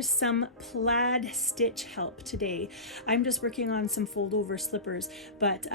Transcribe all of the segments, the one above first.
here's some plaid stitch help today. I'm just working on some fold over slippers, but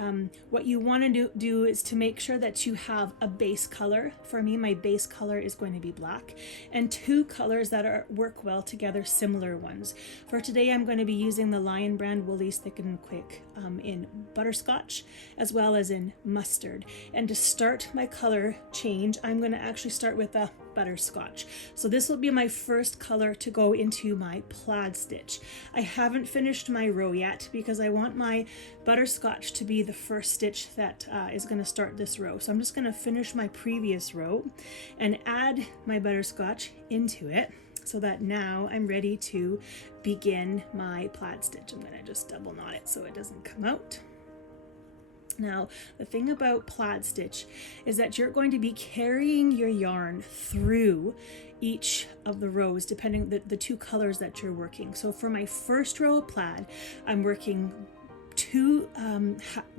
what you want to do is to make sure that you have a base color. For me, my base color is going to be black, and two colors that work well together, similar ones. For today, I'm going to be using the Lion brand Woolies Thick and Quick in butterscotch as well as in mustard. And to start my color change, I'm going to actually start with the butterscotch. So this will be my first color to go into my plaid stitch. I haven't finished my row yet because I want my butterscotch to be the first stitch that is going to start this row. So I'm just going to finish my previous row and add my butterscotch into it so that now I'm ready to begin my plaid stitch. I'm going to just double knot it so it doesn't come out. Now, the thing about plaid stitch is that you're going to be carrying your yarn through each of the rows, depending the two colors that you're working. So for my first row of plaid, I'm working two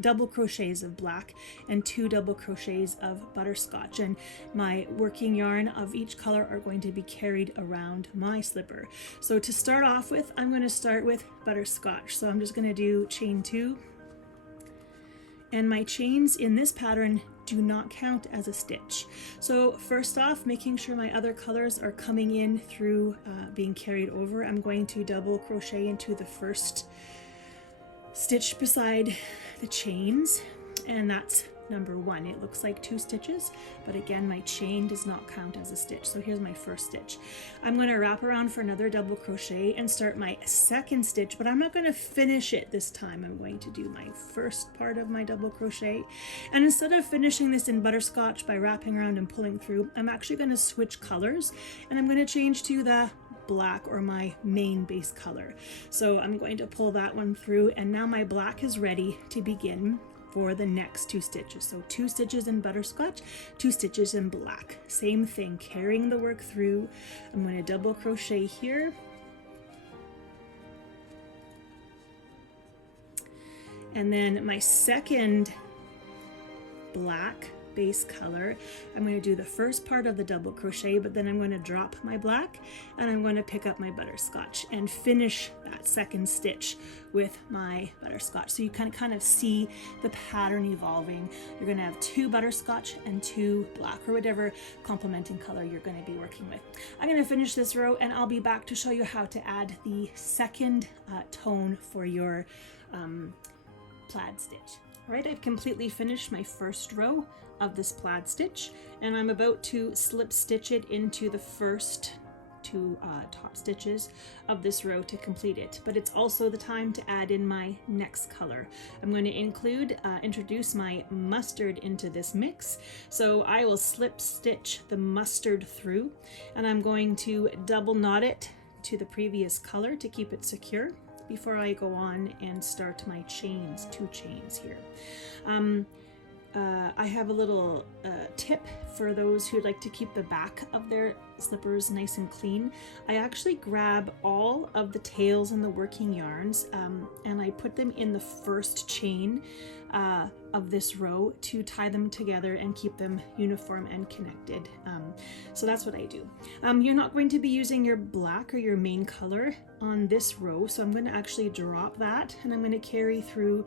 double crochets of black and two double crochets of butterscotch, and my working yarn of each color are going to be carried around my slipper. So to start off with, I'm going to start with butterscotch. So I'm just going to do chain 2. And my chains in this pattern do not count as a stitch. So first off, making sure my other colors are coming in through being carried over, I'm going to double crochet into the first stitch beside the chains, and that's number 1. It looks like 2 stitches, but again, my chain does not count as a stitch. So here's my first stitch. I'm going to wrap around for another double crochet and start my second stitch, but I'm not going to finish it this time. I'm going to do my first part of my double crochet, and instead of finishing this in butterscotch by wrapping around and pulling through, I'm actually going to switch colors, and I'm going to change to the black, or my main base color. So I'm going to pull that one through, and now my black is ready to begin for the next 2 stitches. So 2 stitches in butterscotch, 2 stitches in black. Same thing, carrying the work through. I'm going to double crochet here. And then my second black base color, I'm going to do the first part of the double crochet, but then I'm going to drop my black and I'm going to pick up my butterscotch and finish that second stitch with my butterscotch. So you can kind of see the pattern evolving. You're going to have 2 butterscotch and 2 black, or whatever complementing color you're going to be working with. I'm going to finish this row and I'll be back to show you how to add the second tone for your plaid stitch. All right, I've completely finished my first row of this plaid stitch, and I'm about to slip stitch it into the first 2 top stitches of this row to complete it. But it's also the time to add in my next color. I'm going to introduce my mustard into this mix. So I will slip stitch the mustard through, and I'm going to double knot it to the previous color to keep it secure before I go on and start my chains, 2 chains here. I have a little tip for those who'd like to keep the back of their slippers nice and clean. I actually grab all of the tails and the working yarns and I put them in the first chain of this row to tie them together and keep them uniform and connected. So that's what I do. You're not going to be using your black or your main color on this row, so I'm going to actually drop that and I'm going to carry through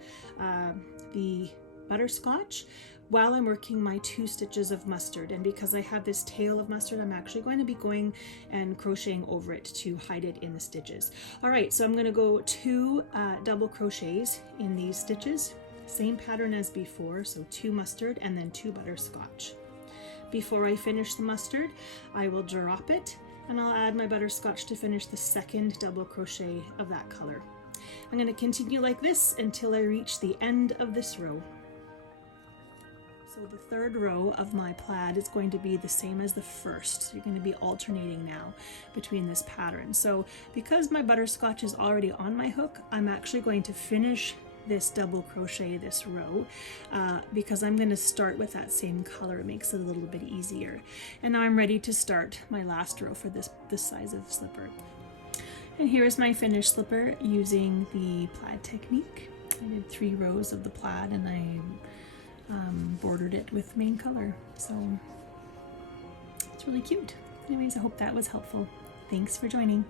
the butterscotch while I'm working my 2 stitches of mustard. And because I have this tail of mustard, I'm actually going to be going and crocheting over it to hide it in the stitches. All right, so I'm going to go 2 double crochets in these stitches, same pattern as before, so 2 mustard and then 2 butterscotch. Before I finish the mustard, I will drop it and I'll add my butterscotch to finish the second double crochet of that color. I'm going to continue like this until I reach the end of this row. So the third row of my plaid is going to be the same as the first. So you're going to be alternating now between this pattern. So because my butterscotch is already on my hook, I'm actually going to finish this double crochet this row because I'm going to start with that same color. It makes it a little bit easier. And now I'm ready to start my last row for this size of slipper. And here's my finished slipper using the plaid technique. I did 3 rows of the plaid and I bordered it with main color. So it's really cute. Anyways, I hope that was helpful. Thanks for joining.